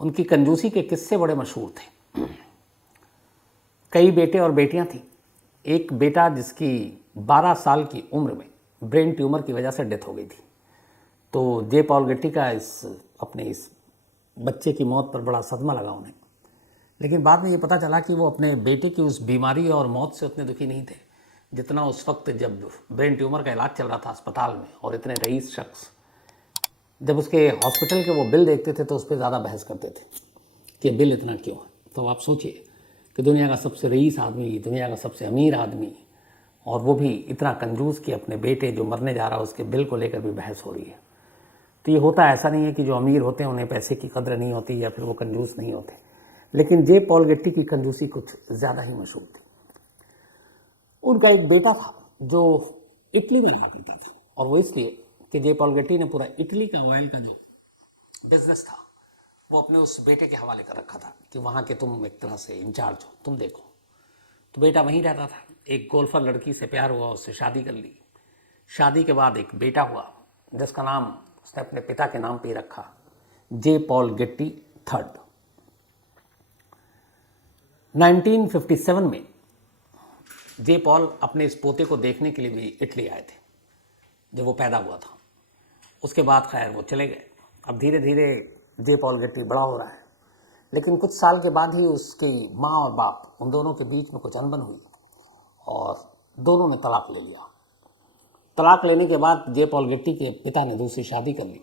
उनकी कंजूसी के किस्से बड़े मशहूर थे। कई बेटे और बेटियां थीं। एक बेटा जिसकी 12 साल की उम्र में ब्रेन ट्यूमर की वजह से डेथ हो गई थी। तो जे पॉल गेट्टी का इस बच्चे की मौत पर बड़ा सदमा लगा उन्हें। लेकिन बाद में ये पता चला कि वो अपने बेटे की उस बीमारी और मौत से उतने दुखी नहीं थे जितना उस वक्त जब ब्रेन ट्यूमर का इलाज चल रहा था अस्पताल में, और इतने रईस शख्स जब उसके हॉस्पिटल के वो बिल देखते थे तो उस पर ज़्यादा बहस करते थे कि बिल इतना क्यों है। तो आप सोचिए कि दुनिया का सबसे रईस आदमी, दुनिया का सबसे अमीर आदमी, और वो भी इतना कंजूस कि अपने बेटे जो मरने जा रहा है उसके बिल को लेकर भी बहस हो रही है। तो ये होता ऐसा नहीं है कि जो अमीर होते हैं उन्हें पैसे की कदर नहीं होती या फिर वो कंजूस नहीं होते, लेकिन जे पॉल गेट्टी की कंजूसी कुछ ज़्यादा ही मशहूर थी। उनका एक बेटा था जो इटली में रहा करता था, और वो इसलिए कि जे पॉल गेट्टी ने पूरा इटली का ऑयल का जो बिजनेस था वो अपने उस बेटे के हवाले कर रखा था कि वहाँ के तुम एक तरह से इंचार्ज हो, तुम देखो। तो बेटा वहीं रहता था। एक गोल्फर लड़की से प्यार हुआ, उससे शादी कर ली। शादी के बाद एक बेटा हुआ जिसका नाम उसने अपने पिता के नाम पे रखा, जे पॉल गेट्टी थर्ड। 1957 में जे पॉल अपने इस पोते को देखने के लिए भी इटली आए थे जब वो पैदा हुआ था। उसके बाद खैर वो चले गए। अब धीरे धीरे जे पॉल गेट्टी बड़ा हो रहा है, लेकिन कुछ साल के बाद ही उसकी माँ और बाप, उन दोनों के बीच में कुछ अनबन हुई और दोनों ने तलाक ले लिया। तलाक लेने के बाद जे पॉल गेट्टी के पिता ने दूसरी शादी कर ली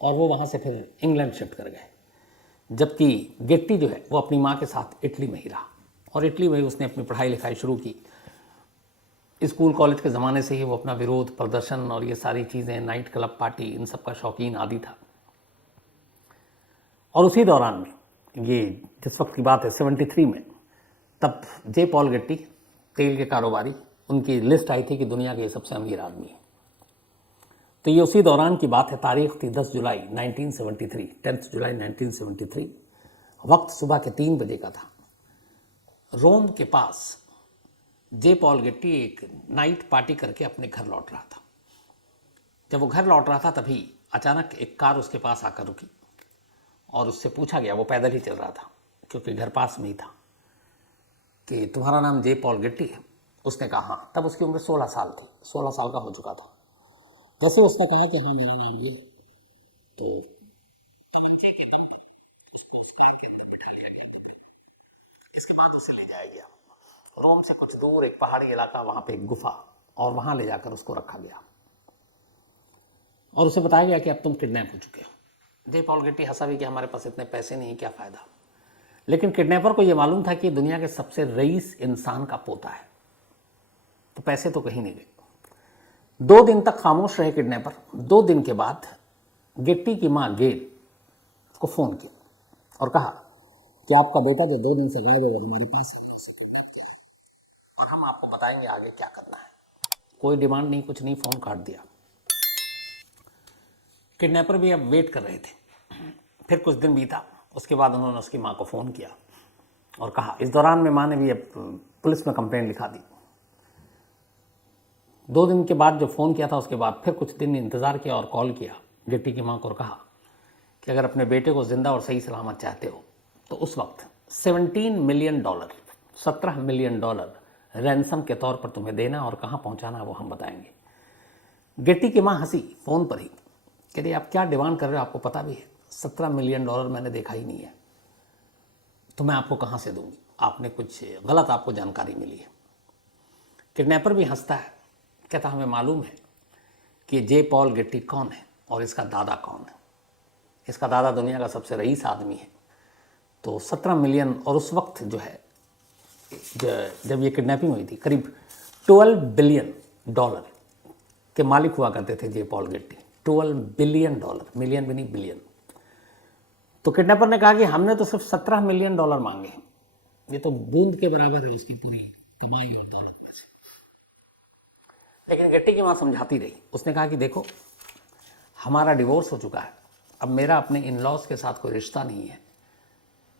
और वो वहाँ से फिर इंग्लैंड शिफ्ट कर गए, जबकि गेट्टी जो है वो अपनी माँ के साथ इटली में ही रहा, और इटली में ही उसने अपनी पढ़ाई लिखाई शुरू की। स्कूल कॉलेज के ज़माने से ही वो अपना विरोध प्रदर्शन और ये सारी चीज़ें, नाइट क्लब पार्टी, इन सब का शौकीन आदि था। और उसी दौरान में, ये जिस वक्त की बात है 73 में, तब जे पॉल गेट्टी तेल के कारोबारी, उनकी लिस्ट आई थी कि दुनिया के सबसे अमीर आदमी है। तो ये उसी दौरान की बात है। तारीख थी 10 जुलाई 1973, 10 जुलाई 1973। वक्त सुबह के 3 बजे का था। रोम के पास जे पॉल गेट्टी एक नाइट पार्टी करके अपने घर लौट रहा था। जब वो घर लौट रहा था तभी अचानक एक कार उसके पास आकर रुकी और उससे पूछा गया, वो पैदल ही चल रहा था क्योंकि घर पास में ही था, कि तुम्हारा नाम जे पॉल गेट्टी है? उसने कहा हाँ। तब उसकी उम्र 16 साल थी, 16 साल का हो चुका था। जैसे उसने कहा कि हाँ मेरा नाम ये है, तो उसको उस कार के अंदर बैठा लिया गया। इसके बाद उसे ले जाया गया रोम से कुछ दूर एक पहाड़ी इलाका, वहां पे एक गुफा, और वहां ले जाकर उसको रखा गया और उसे बताया गया कि अब तुम किडनैप हो चुके हो। जे पॉल गेट्टी हंसा भी कि हमारे पास इतने पैसे नहीं, क्या फायदा। लेकिन किडनैपर को यह मालूम था कि दुनिया के सबसे रईस इंसान का पोता है, तो पैसे तो कहीं नहीं गए। 2 दिन तक खामोश रहे किडनैपर। 2 दिन के बाद गेट्टी की मां गेल को फोन किया और कहा कि आपका बेटा जो 2 दिन से गायब है वो हमारे पास है और हम आपको बताएंगे आगे क्या करना है। कोई डिमांड नहीं, कुछ नहीं, फोन काट दिया। किडनैपर भी अब वेट कर रहे थे। फिर कुछ दिन बीता, उसके बाद उन्होंने उसकी मां को फोन किया और कहा। इस दौरान में मां ने भी अब पुलिस में कंप्लेंट लिखा दी। 2 दिन के बाद जो फ़ोन किया था उसके बाद फिर कुछ दिन इंतज़ार किया और कॉल किया गेट्टी की मां को और कहा कि अगर अपने बेटे को जिंदा और सही सलामत चाहते हो तो उस वक्त $17 मिलियन, $17 मिलियन रैंसम के तौर पर तुम्हें देना और कहाँ पहुँचाना वो हम बताएंगे। गेट्टी की मां हंसी फ़ोन पर ही, कहती आप क्या डिमांड कर रहे हो, आपको पता भी है $17 मिलियन मैंने देखा ही नहीं है, तो मैं आपको कहाँ से दूंगी, आपने कुछ गलत आपको जानकारी मिली है। किडनैपर भी हंसता है, कहता हमें मालूम है कि जे पॉल गेट्टी कौन है और इसका दादा कौन है। इसका दादा दुनिया का सबसे रईस आदमी है। तो 17 मिलियन, और उस वक्त जो है जब ये किडनैपिंग हुई थी करीब $12 बिलियन के मालिक हुआ करते थे जे पॉल गेट्टी। $12 बिलियन, मिलियन भी नहीं बिलियन। तो किडनैपर ने कहा कि हमने तो सिर्फ $17 मिलियन मांगे हैं, ये तो बूंद के बराबर है उसकी पूरी कमाई और दौलत में से। लेकिन गेट्टी की मां समझाती रही। उसने कहा कि देखो हमारा डिवोर्स हो चुका है, अब मेरा अपने इन लॉज के साथ कोई रिश्ता नहीं है,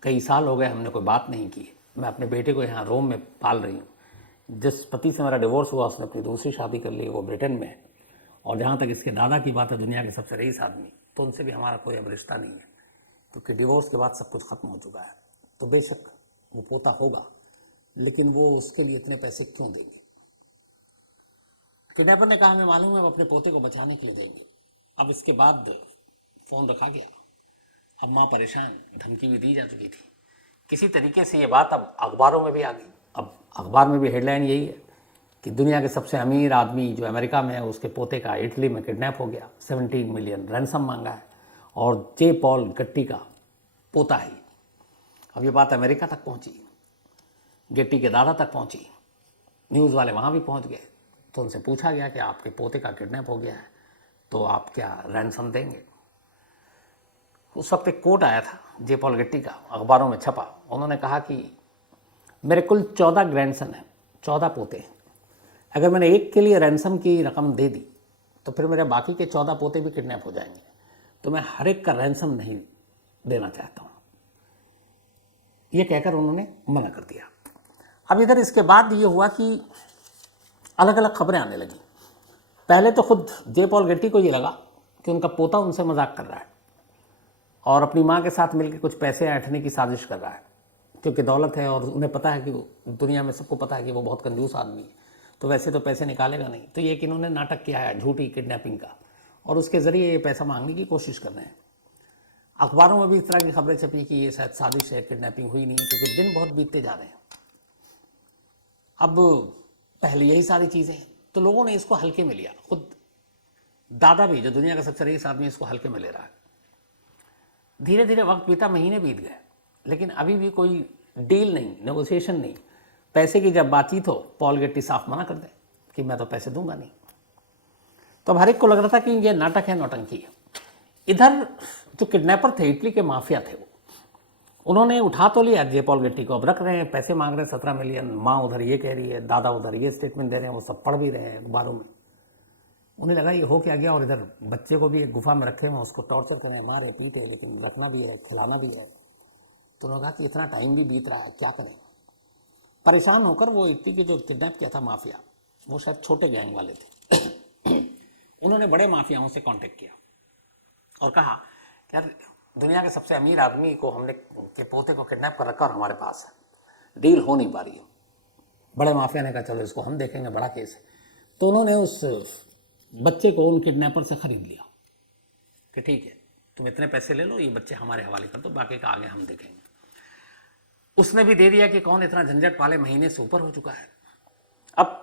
कई साल हो गए हमने कोई बात नहीं की, मैं अपने बेटे को यहाँ रोम में पाल रही हूँ। जिस पति से मेरा डिवोर्स हुआ उसने अपनी दूसरी शादी कर ली, वो ब्रिटेन में है, और जहाँ तक इसके दादा की बात है दुनिया के सबसे रईस आदमी, तो उनसे भी हमारा कोई अब रिश्ता नहीं है। क्योंकि डिवोर्स के बाद सब कुछ खत्म हो चुका है। तो बेशक वो पोता होगा, लेकिन वो उसके लिए इतने पैसे क्यों देंगे? किडनैपर ने कहा हमें मालूम है, वो अपने पोते को बचाने के लिए देंगे। अब इसके बाद फोन रखा गया। अब माँ परेशान, धमकी भी दी जा चुकी थी। किसी तरीके से ये बात अब अखबारों में भी आ गई। अब अखबार में भी हेडलाइन यही है कि दुनिया के सबसे अमीर आदमी जो अमेरिका में है, उसके पोते का इटली में किडनैप हो गया, 17 मिलियन रैंसम मांगा है, और जे पॉल गेट्टी का पोता है। अब ये बात अमेरिका तक पहुंची, गेट्टी के दादा तक पहुंची, न्यूज़ वाले वहाँ भी पहुंच गए। तो उनसे पूछा गया कि आपके पोते का किडनैप हो गया है, तो आप क्या रैंसम देंगे? उस वक्त एक कोट आया था जे पॉल गेट्टी का, अखबारों में छपा। उन्होंने कहा कि मेरे कुल 14 ग्रैंडसन हैं, 14 पोते हैं। अगर मैंने एक के लिए रैंसम की रकम दे दी तो फिर मेरे बाकी के 14 पोते भी किडनैप हो जाएंगे, तो मैं हर एक का रैंसम नहीं देना चाहता हूँ। ये कहकर उन्होंने मना कर दिया। अब इधर इसके बाद ये हुआ कि अलग अलग खबरें आने लगी। पहले तो खुद जे पॉल गेट्टी को ये लगा कि उनका पोता उनसे मजाक कर रहा है और अपनी माँ के साथ मिलकर कुछ पैसे ऐंठने की साजिश कर रहा है, क्योंकि दौलत है और उन्हें पता है कि दुनिया में सबको पता है कि वो बहुत कंजूस आदमी है, तो वैसे तो पैसे निकालेगा नहीं। तो ये कि इन्होंने नाटक किया है झूठी किडनैपिंग का, और उसके ज़रिए ये पैसा मांगने की कोशिश कर रहे हैं। अखबारों में भी इस तरह की खबरें छपी कि ये शायद साजिश है, किडनैपिंग हुई नहीं, क्योंकि दिन बहुत बीतते जा रहे हैं। अब पहले यही सारी चीज़ें हैं, तो लोगों ने इसको हल्के में लिया। खुद दादा भी, जो दुनिया का सबसे रईस आदमी, इसको हल्के में ले रहा है। धीरे धीरे वक्त बीता, महीने बीत गए, लेकिन अभी भी कोई डील नहीं, नेगोशिएशन नहीं। पैसे की जब बातचीत हो, पॉल गेट्टी साफ मना कर दे कि मैं तो पैसे दूंगा नहीं। तो अब हर एक को लग रहा था कि ये नाटक है, नौटंकी है। इधर जो किडनैपर थे, इटली के माफिया थे, वो उन्होंने उठा तो लिया जे पॉल गेट्टी को। अब रख रहे हैं, पैसे मांग रहे हैं 17 मिलियन। माँ उधर ये कह रही है, दादा उधर ये स्टेटमेंट दे रहे हैं, वो सब पढ़ भी रहे हैं अखबारों में। उन्हें लगा ये हो क्या गया, और इधर बच्चे को भी एक गुफा में रखे हुए, उसको टॉर्चर करें, मारे पीटे, लेकिन रखना भी है, खिलाना भी है। तो उन्होंने कहा कि इतना टाइम भी बीत रहा है, क्या करें। परेशान होकर वो इटली के जो किडनैप किया था माफिया, वो शायद छोटे गैंग वाले थे, उन्होंने बड़े माफियाओं से कांटेक्ट किया और कहा कि यार दुनिया के सबसे अमीर आदमी को हमने के पोते को किडनैप कर रखा और हमारे पास है, डील हो नहीं पा रही है। बड़े माफिया ने कहा चलो इसको हम देखेंगे, बड़ा केस है। तो उन्होंने उस बच्चे को उन किडनैपर से खरीद लिया कि ठीक है, तुम इतने पैसे ले लो, ये बच्चे हमारे हवाले कर दो, बाकी का आगे हम देखेंगे। उसने भी दे दिया कि कौन इतना झंझट पाले, महीने से ऊपर हो चुका है। अब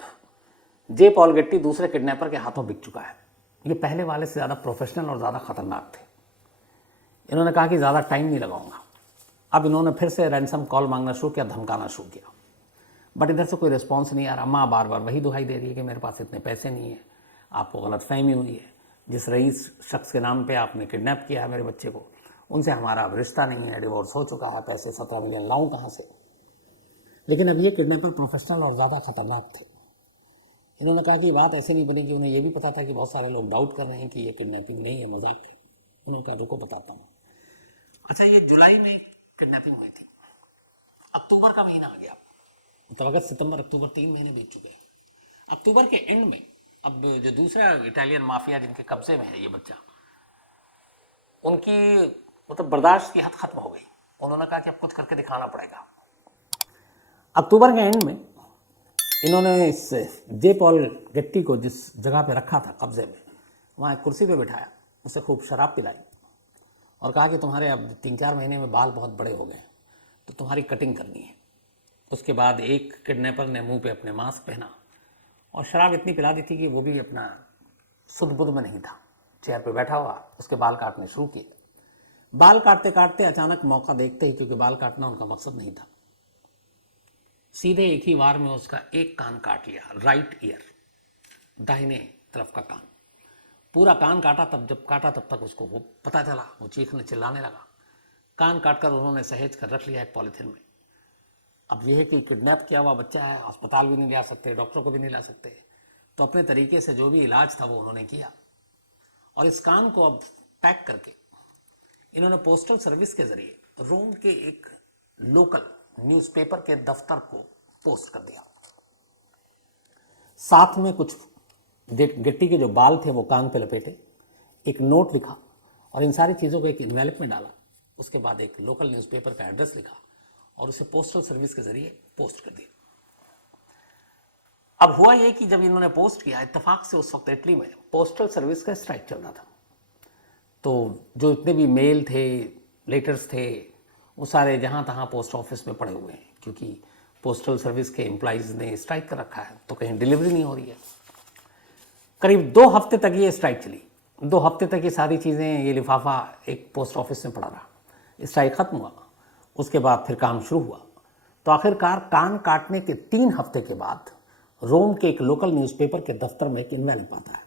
जे पॉल गेट्टी दूसरे किडनैपर के हाथों बिक चुका है। ये पहले वाले से ज़्यादा प्रोफेशनल और ज़्यादा खतरनाक थे। इन्होंने कहा कि ज़्यादा टाइम नहीं लगाऊंगा। अब इन्होंने फिर से रैंसम कॉल मांगना शुरू किया, धमकाना शुरू किया, बट इधर से कोई रिस्पॉन्स नहीं आ रहा। माँ बार बार वही दुहाई दे रही है कि मेरे पास इतने पैसे नहीं है, आपको गलतफहमी हुई है, जिस रईस शख्स के नाम पे आपने किडनैप किया है मेरे बच्चे को, उनसे हमारा अब रिश्ता नहीं है, डिवोर्स हो चुका है, पैसे 17 मिलियन लाऊं कहाँ से। लेकिन अब ये किडनैपर प्रोफेशनल और ज़्यादा खतरनाक थे। इन्होंने कहा कि बात ऐसे नहीं बनी कि उन्हें ये भी पता था कि बहुत सारे लोग डाउट कर रहे हैं कि ये किडनैपिंग नहीं है, मजाक है। उन्होंने कहा रुको बताता हूँ। अच्छा, ये जुलाई में किडनैपिंग हुई थी, अक्टूबर का महीना आ गया, तो अगस्त सितंबर अक्टूबर 3 महीने बीत चुके हैं। अक्टूबर के एंड में अब जो दूसरा इटालियन माफिया जिनके कब्जे में है ये बच्चा, उनकी मतलब बर्दाश्त की हद खत्म हो गई। उन्होंने कहा कि अब कुछ करके दिखाना पड़ेगा। अक्टूबर के एंड में इन्होंने इस जे पॉल गेट्टी को जिस जगह पे रखा था कब्जे में, वहाँ एक कुर्सी पे बिठाया, उसे खूब शराब पिलाई और कहा कि तुम्हारे अब 3-4 महीने में बाल बहुत बड़े हो गए, तो तुम्हारी कटिंग करनी है। उसके बाद एक किडनैपर ने मुंह पे अपने मास्क पहना और शराब इतनी पिला दी थी कि वो भी अपना सुध बुध में नहीं था, चेयर पे बैठा हुआ उसके बाल काटने शुरू किए। बाल काटते काटते अचानक मौका देखते ही, क्योंकि बाल काटना उनका मकसद नहीं था, सीधे एक ही वार में उसका एक कान काट लिया, राइट ईयर, दाहिने तरफ का कान, पूरा कान काटा। तब जब काटा तब तक उसको वो पता चला, वो चीखने चिल्लाने लगा। कान काटकर उन्होंने सहेज कर रख लिया एक पॉलीथिन में। अब यह है कि किडनैप किया हुआ बच्चा है, अस्पताल भी नहीं ला सकते, डॉक्टर को भी नहीं ला सकते, तो अपने तरीके से जो भी इलाज था वो उन्होंने किया। और इस कान को अब पैक करके इन्होंने पोस्टल सर्विस के जरिए रोम के एक लोकल न्यूज़पेपर के दफ्तर को पोस्ट कर दिया। साथ में कुछ गेट्टी के जो बाल थे वो कान पे लपेटे, एक नोट लिखा और इन सारी चीज़ों को एक इन्वेलप में डाला उसके बाद एक लोकल न्यूज़पेपर का एड्रेस लिखा और उसे पोस्टल सर्विस के जरिए पोस्ट कर दिया। अब हुआ ये कि जब इन्होंने पोस्ट किया, इत्तेफाक से उस वक्त इटली में पोस्टल सर्विस का स्ट्राइक चल रहा था। तो जो इतने भी मेल थे, लेटर्स थे, वो सारे जहाँ तहाँ पोस्ट ऑफिस में पड़े हुए हैं, क्योंकि पोस्टल सर्विस के एम्प्लॉइज़ ने स्ट्राइक कर रखा है, तो कहीं डिलीवरी नहीं हो रही है। करीब 2 हफ्ते तक ये स्ट्राइक चली। 2 हफ्ते तक ये सारी चीज़ें, ये लिफाफा एक पोस्ट ऑफिस में पड़ा रहा। स्ट्राइक ख़त्म हुआ, उसके बाद फिर काम शुरू हुआ। तो आखिरकार कान काटने के 3 हफ्ते के बाद रोम के एक लोकल न्यूज़पेपर के दफ्तर में एक इन्वेलप आता है,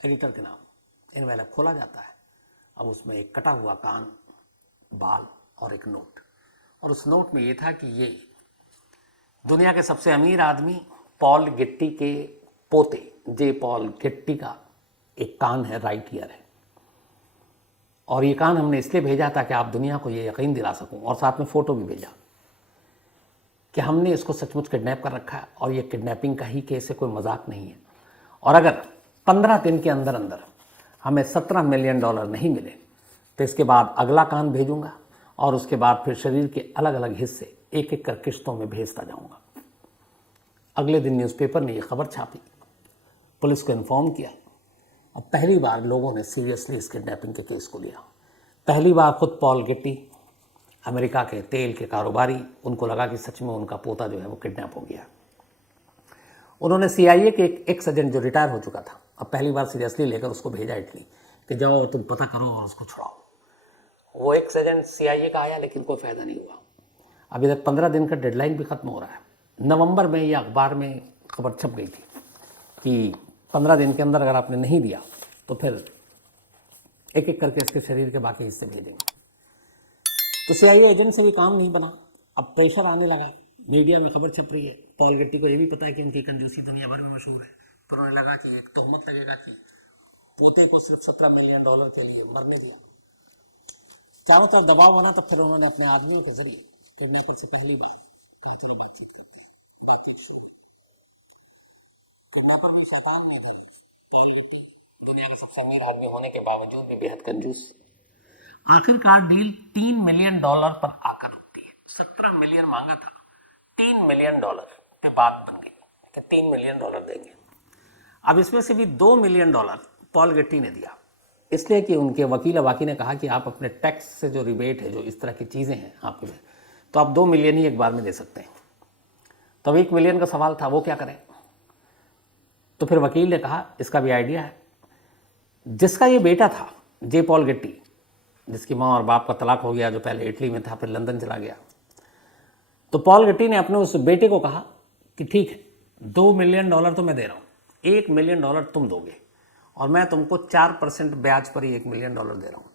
एडिटर के नाम। इन्वेलप खोला जाता है। अब उसमें एक कटा हुआ कान, बाल और एक नोट, और उस नोट में ये था कि ये दुनिया के सबसे अमीर आदमी पॉल गेट्टी के पोते जे पॉल गेट्टी का एक कान है, राइट ईयर है, और ये कान हमने इसलिए भेजा था कि आप दुनिया को ये यकीन दिला सकूं, और साथ में फ़ोटो भी भेजा कि हमने इसको सचमुच किडनैप कर रखा है और ये किडनैपिंग का ही केस है, कोई मजाक नहीं है। और अगर 15 दिन के अंदर अंदर हमें $17 मिलियन नहीं मिले तो इसके बाद अगला कान भेजूंगा और उसके बाद फिर शरीर के अलग अलग हिस्से एक एक कर किश्तों में भेजता जाऊंगा। अगले दिन न्यूज़पेपर ने यह खबर छापी, पुलिस को इन्फॉर्म किया। अब पहली बार लोगों ने सीरियसली इस किडनैपिंग के केस को लिया। पहली बार खुद पॉल गेट्टी, अमेरिका के तेल के कारोबारी, उनको लगा कि सच में उनका पोता जो है वो किडनैप हो गया। उन्होंने CIA के एक एक्स एजेंट जो रिटायर हो चुका था, अब पहली बार सीरियसली लेकर उसको भेजा इटली कि जाओ तुम पता करो और उसको छुड़ाओ। वो एक्स एजेंट CIA का आया, लेकिन कोई फ़ायदा नहीं हुआ। अभी तक 15 दिन का डेडलाइन भी ख़त्म हो रहा है। नवंबर में ये अखबार में खबर छप गई थी कि 15 दिन के अंदर अगर आपने नहीं दिया तो फिर एक एक करके इसके शरीर के बाकी हिस्से भेजेंगे। तो CIA एजेंट से भी काम नहीं बना। अब प्रेशर आने लगा, मीडिया में खबर छप रही है। पॉल गेट्टी को ये भी पता है कि उनकी कंजूसी दुनिया भर में मशहूर है, तो उन्होंने लगा कि एक तोहमत लगेगा कि पोते को सिर्फ $17 मिलियन के लिए मरने दिया। चारों तरफ दबाव बना, तो फिर उन्होंने अपने आदमियों के जरिए किडनैपर से पहली बार कहा चलो बातचीत करते हैं। बातचीत शुरू। किडनैपर भी शैतान नहीं था। पॉल गेट्टी दुनिया का सबसे अमीर आदमी होने के बावजूद भी बेहद कंजूस। आखिरकार डील $3 मिलियन पर आकर रुकती है। 17 मिलियन मांगा था, $3 मिलियन पे बात बन गई कि $3 मिलियन देंगे। अब इसमें से भी $2 मिलियन पॉल गेट्टी ने दिया, इसलिए कि उनके वकील अवाकी ने कहा कि आप अपने टैक्स से जो रिबेट है, जो इस तरह की चीज़ें हैं आपके में, तो आप $2 मिलियन ही एक बार में दे सकते हैं। तब $1 मिलियन का सवाल था, वो क्या करें? तो फिर वकील ने कहा इसका भी आइडिया है। जिसका ये बेटा था जे पॉल गेट्टी, जिसकी माँ और बाप का तलाक हो गया, जो पहले इटली में था फिर लंदन चला गया, तो पॉल गेट्टी ने अपने उस बेटे को कहा कि ठीक है, $2 मिलियन तो मैं दे रहा हूँ, $1 मिलियन तुम दोगे और मैं तुमको 4% ब्याज पर ही $1 मिलियन दे रहा हूँ।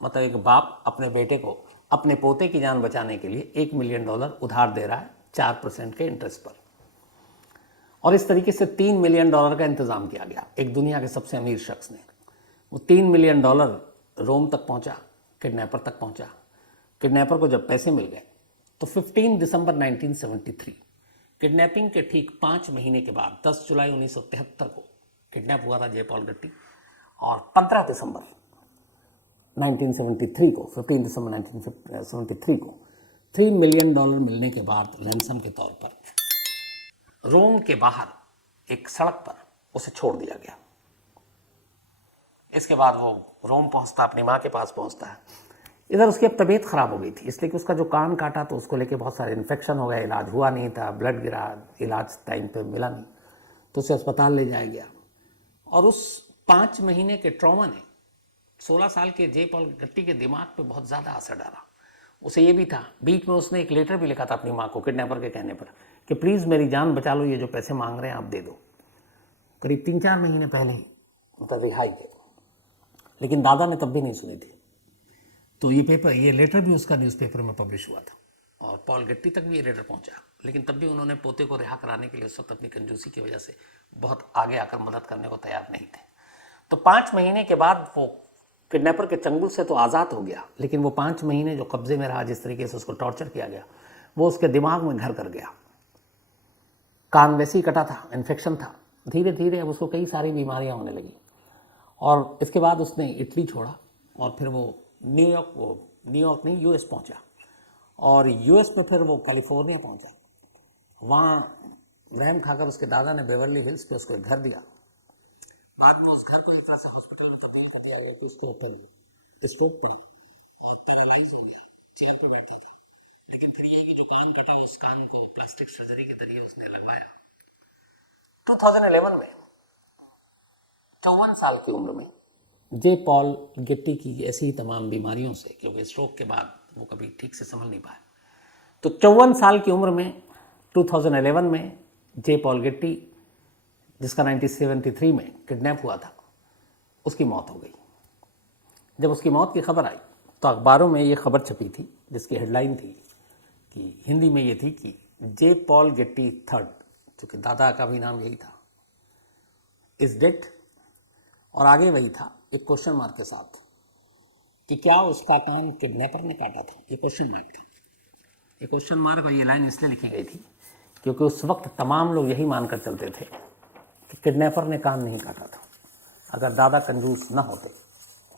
मतलब एक बाप अपने बेटे को अपने पोते की जान बचाने के लिए $1 मिलियन उधार दे रहा है 4% के इंटरेस्ट पर। और इस तरीके से $3 मिलियन का इंतज़ाम किया गया। एक दुनिया के सबसे अमीर शख्स ने वो $3 मिलियन रोम तक पहुंचा, किडनैपर तक पहुंचा। किडनैपर को जब पैसे मिल गए तो 15 दिसंबर 1973, किडनैपिंग के ठीक 5 महीने के बाद 10 जुलाई 1973 को किडनैप हुआ था जे पॉल गेट्टी, और 15 दिसंबर 1973 को, 15 दिसंबर 1973 को $3 मिलियन मिलने के बाद रैंसम के तौर पर रोम के बाहर एक सड़क पर उसे छोड़ दिया गया। इसके बाद वो रोम पहुंचता, अपनी माँ के पास पहुंचता है। इधर उसकी अब तबीयत ख़राब हो गई थी, इसलिए कि उसका जो कान काटा तो उसको लेके बहुत सारे इन्फेक्शन हो गए, इलाज हुआ नहीं था, ब्लड गिरा, इलाज टाइम पे मिला नहीं, तो उसे अस्पताल ले जाया गया। और उस 5 महीने के ट्रॉमा ने 16 साल के जे पॉल गेट्टी के दिमाग पे बहुत ज़्यादा असर डाला। उसे ये भी था, बीच में उसने एक लेटर भी लिखा था अपनी माँ को किडनैपर के कहने पर कि प्लीज़ मेरी जान बचा लो, ये जो पैसे मांग रहे हैं आप दे दो। करीब 3-4 महीने पहले ही मतलब रिहाई के, लेकिन दादा ने तब भी नहीं सुनी थी। तो ये लेटर भी उसका न्यूज़पेपर में पब्लिश हुआ था और पॉल गेट्टी तक भी ये लेटर पहुंचा, लेकिन तब भी उन्होंने पोते को रिहा कराने के लिए उस वक्त अपनी कंजूसी की वजह से बहुत आगे आकर मदद करने को तैयार नहीं थे। तो 5 महीने के बाद वो किडनैपर के चंगुल से तो आज़ाद हो गया, लेकिन वो 5 महीने जो कब्जे में रहा, जिस तरीके से उसको टॉर्चर किया गया, वो उसके दिमाग में घर कर गया। कान वैसे ही कटा था, इन्फेक्शन था, धीरे धीरे अब उसको कई सारी बीमारियां होने लगी। और इसके बाद उसने इटली छोड़ा और फिर वो न्यूयॉर्क, वो न्यूयॉर्क नहीं, यूएस पहुंचा, और यूएस में फिर वो कैलिफोर्निया पहुंचा। वहाँ रहम खाकर उसके दादा ने बेवर्ली हिल्स पे उसको एक घर दिया। बाद में उस घर को एक तरह से हॉस्पिटल में तब्दील कर दिया गया कि उसको फिर स्ट्रोक पड़ा और पैरालाइज हो गया, चेयर पे बैठा था। लेकिन फिर ये कि जो कान कटा उस कान को प्लास्टिक सर्जरी के जरिए उसने लगवाया। 2011 में 54 साल की उम्र में जे पॉल गेट्टी की ऐसी ही तमाम बीमारियों से, क्योंकि स्ट्रोक के बाद वो कभी ठीक से संभल नहीं पाए, तो 54 साल की उम्र में 2011 में जे पॉल गेट्टी, जिसका 1973 में किडनैप हुआ था, उसकी मौत हो गई। जब उसकी मौत की खबर आई तो अखबारों में ये खबर छपी थी, जिसकी हेडलाइन थी कि हिंदी में ये थी कि जे पॉल गेट्टी थर्ड, चूँकि दादा का भी नाम यही था, इज डेड। और आगे वही था एक क्वेश्चन मार्क के साथ कि क्या उसका कान किडनैपर ने काटा था। ये क्वेश्चन मार्क था। ये क्वेश्चन मार्क और ये लाइन इसलिए लिखी गई थी क्योंकि उस वक्त तमाम लोग यही मानकर चलते थे कि किडनैपर ने कान नहीं काटा था। अगर दादा कंजूस न होते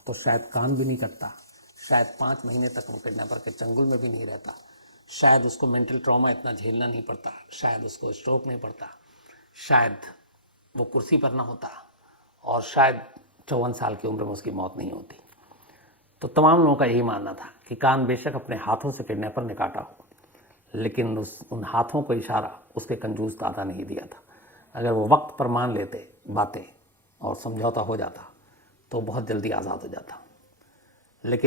तो शायद कान भी नहीं कटता, शायद 5 महीने तक वो किडनैपर के चंगुल में भी नहीं रहता, शायद उसको मेंटल ट्रॉमा इतना झेलना नहीं पड़ता, शायद उसको स्ट्रोक नहीं पड़ता, शायद वो कुर्सी पर ना होता, और शायद 54 साल की उम्र में उसकी मौत नहीं होती। तो तमाम लोगों का यही मानना था कि कान बेशक अपने हाथों से किडनैपर ने काटा हो, लेकिन उन हाथों को इशारा उसके कंजूस दादा ने ही दिया था। अगर वो वक्त पर मान लेते बातें और समझौता हो जाता तो बहुत जल्दी आज़ाद हो जाता। लेकिन